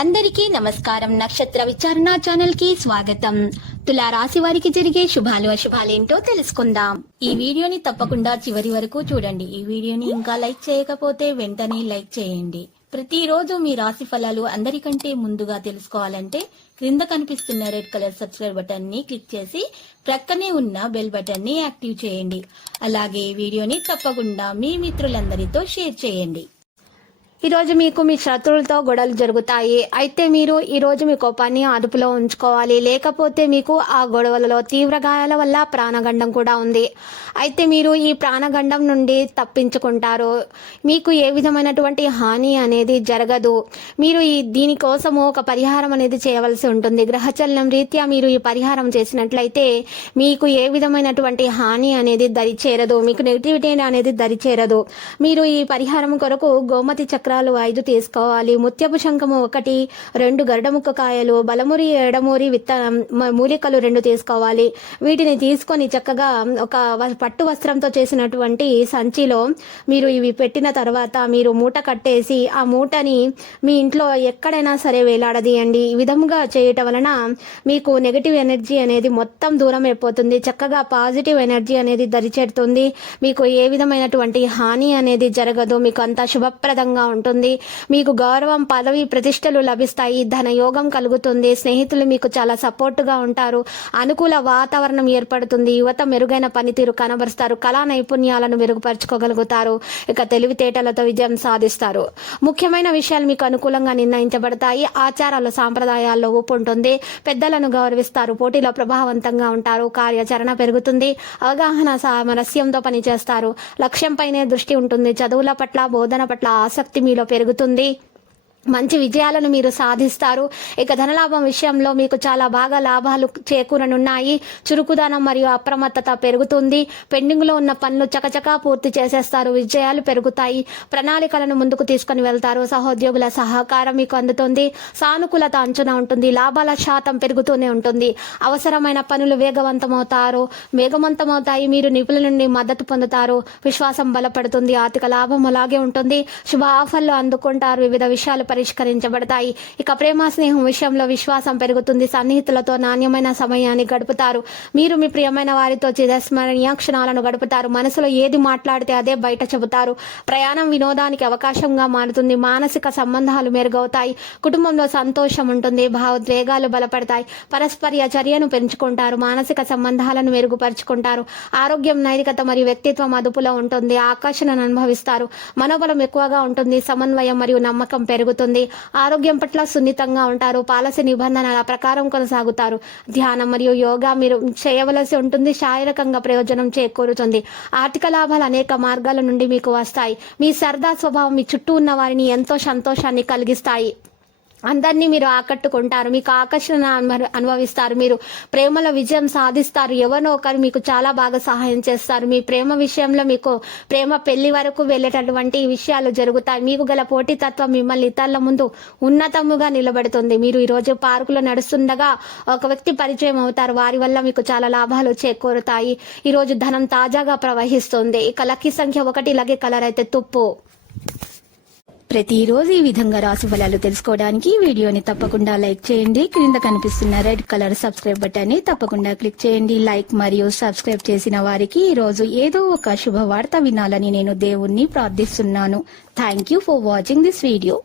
అందరికీ నమస్కారం. నక్షత్ర విచారణ ఛానల్ కి స్వాగతం. తులా రాశి వారికి జరిగే శుభాలు అశుభాలేంటో తెలుసుకుందాం. ఈ వీడియోని తప్పకుండా చివరి వరకు చూడండి. ఈ వీడియోని ఇంకా లైక్ చేయకపోతే వెంటనే లైక్ చేయండి. ప్రతిరోజు మీ రాశి ఫలాలు అందరికంటే ముందుగా తెలుసుకోవాలంటే క్రింద కనిపిస్తున్న రెడ్ కలర్ సబ్స్క్రైబ్ బటన్ ని క్లిక్ చేసి ప్రక్కనే ఉన్న బెల్ బటన్ ని యాక్టివ్ చేయండి. అలాగే ఈ వీడియోని తప్పకుండా మీ మిత్రులందరితో షేర్ చేయండి. ఈరోజు మీకు మీ శత్రువులతో గొడవలు జరుగుతాయి. అయితే మీరు ఈరోజు మీ కోపాన్ని అదుపులో ఉంచుకోవాలి. లేకపోతే మీకు ఆ గొడవలలో తీవ్ర గాయాల వల్ల ప్రాణగండం కూడా ఉంది. అయితే మీరు ఈ ప్రాణగండం నుండి తప్పించుకుంటారు. మీకు ఏ విధమైనటువంటి హాని అనేది జరగదు. మీరు దీనికోసము ఒక పరిహారం అనేది చేయవలసి ఉంటుంది. గ్రహచలనం రీత్యా మీరు ఈ పరిహారం చేసినట్లయితే మీకు ఏ విధమైనటువంటి హాని అనేది దరిచేరదు. మీకు నెగిటివిటీ అనేది దరిచేరదు. మీరు ఈ పరిహారం కొరకు గోమతి చక్రాలు 5 తీసుకోవాలి. ముత్యపు శంఖము 1, 2 గరుడముక్క కాయలు, బలమురి ఎడమూరి మూలికలు 2 తీసుకోవాలి. వీటిని తీసుకొని చక్కగా ఒక పట్టు వస్త్రంతో చేసినటువంటి సంచిలో మీరు ఇవి పెట్టిన తర్వాత మీరు మూట కట్టేసి ఆ మూటని మీ ఇంట్లో ఎక్కడైనా సరే వేలాడదీయండి. ఈ విధంగా చేయటం వలన మీకు నెగటివ్ ఎనర్జీ అనేది మొత్తం దూరం అయిపోతుంది. చక్కగా పాజిటివ్ ఎనర్జీ అనేది దరిచేరుతుంది. మీకు ఏ విధమైనటువంటి హాని అనేది జరగదు. మీకు అంతా శుభప్రదంగా ఉంటుంది. మీకు గౌరవం, పదవి, ప్రతిష్టలు లభిస్తాయి. ధన యోగం కలుగుతుంది. స్నేహితులు మీకు చాలా సపోర్టుగా ఉంటారు. అనుకూల వాతావరణం ఏర్పడుతుంది. యువత మెరుగైన పనితీరు కనబరుస్తారు. కళా నైపుణ్యాలను మెరుగుపరచుకోగలుగుతారు. ఇక తెలివితేటలతో విజయం సాధిస్తారు. ముఖ్యమైన విషయాలు మీకు అనుకూలంగా నిర్ణయించబడతాయి. ఆచారాలు, సాంప్రదాయాల్లో ఊపు ఉంటుంది. పెద్దలను గౌరవిస్తారు. పోటీలో ప్రభావవంతంగా ఉంటారు. కార్యాచరణ పెరుగుతుంది. అవగాహన సామరస్యంతో పనిచేస్తారు. లక్ష్యంపైనే దృష్టి ఉంటుంది. చదువుల పట్ల, బోధన పట్ల ఆసక్తి మీలో పెరుగుతుంది. మంచి విజయాలను మీరు సాధిస్తారు. ఇక ధనలాభం విషయంలో మీకు చాలా బాగా లాభాలు చేకూరనున్నాయి. చురుకుదనం మరియు అప్రమత్తత పెరుగుతుంది. పెండింగ్ లో ఉన్న పనులు చకచకా పూర్తి చేసేస్తారు. విజయాలు పెరుగుతాయి. ప్రణాళికలను ముందుకు తీసుకుని వెళ్తారు. సహోద్యోగుల సహకారం మీకు అందుతుంది. సానుకూలత అంచున ఉంటుంది. లాభాల శాతం పెరుగుతూనే ఉంటుంది. అవసరమైన పనులు వేగవంతమవుతాయి. మీరు నిపుణుల నుండి మద్దతు పొందుతారు. విశ్వాసం బలపడుతుంది. ఆర్థిక లాభం అలాగే ఉంటుంది. శుభ ఆఫర్లు అందుకుంటారు. వివిధ విషయాలు పరిష్కరించబడతాయి. ఇక ప్రేమ, స్నేహం విషయంలో విశ్వాసం పెరుగుతుంది. సన్నిహితులతో నాణ్యమైన సమయాన్ని గడుపుతారు. మీరు మీ ప్రియమైన వారితో చిరస్మరణీయ క్షణాలను గడుపుతారు. మనసులో ఏది మాట్లాడితే అదే బయట చెబుతారు. ప్రయాణం వినోదానికి అవకాశంగా మారుతుంది. మానసిక సంబంధాలు మెరుగవుతాయి. కుటుంబంలో సంతోషం ఉంటుంది. భావోద్వేగాలు బలపడతాయి. పరస్పర చర్యను పెంచుకుంటారు. మానసిక సంబంధాలను మెరుగుపరుచుకుంటారు. ఆరోగ్యం, నైతికత మరియు వ్యక్తిత్వం అదుపులో ఉంటుంది. ఆకర్షణను అనుభవిస్తారు. మనోబలం ఎక్కువగా ఉంటుంది. సమన్వయం మరియు నమ్మకం పెరుగుతుంది. ఆరోగ్యం పట్ల సున్నితంగా ఉంటారు. పాలసీ నిబంధనల ప్రకారం కొనసాగుతారు. ధ్యానం మరియు యోగా మీరు చేయవలసి ఉంటుంది. శారీరకంగా ప్రయోజనం చేకూరుతుంది. ఆర్థిక లాభాలు అనేక మార్గాల నుండి మీకు వస్తాయి. మీ సరదా స్వభావం మీ చుట్టూ ఉన్న వారిని ఎంతో సంతోషాన్ని కలిగిస్తాయి. అందరినీ మీరు ఆకట్టుకుంటారు. మీకు ఆకర్షణ అనుభవిస్తారు. మీరు ప్రేమలో విజయం సాధిస్తారు. ఎవరో ఒకరు మీకు చాలా బాగా సహాయం చేస్తారు. మీ ప్రేమ విషయంలో మీకు ప్రేమ పెళ్లి వరకు వెళ్ళేటటువంటి విషయాలు జరుగుతాయి. మీకు గల పోటీతత్వం మిమ్మల్ని ఇతరుల ముందు ఉన్నతముగా నిలబెడుతుంది. మీరు ఈరోజు పార్కులో నడుస్తుండగా ఒక వ్యక్తి పరిచయం అవుతారు. వారి వల్ల మీకు చాలా లాభాలు చేకూరుతాయి. ఈరోజు ధనం తాజాగా ప్రవహిస్తుంది. ఇక లక్కీ సంఖ్య 1, లక్కీ కలర్ అయితే తుప్పు. ప్రతిరోజు ఈ విధంగా రాశి ఫలాలు తెలుసుకోవడానికి వీడియోని తప్పకుండా లైక్ చేయండి. క్రింద కనిపిస్తున్న రెడ్ కలర్ సబ్స్క్రైబ్ బటన్ ని తప్పకుండా క్లిక్ చేయండి. లైక్ మరియు సబ్స్క్రైబ్ చేసిన వారికి ఈ రోజు ఏదో ఒక శుభవార్త వినాలని నేను దేవుణ్ణి ప్రార్థిస్తున్నాను. Thank you for watching this video.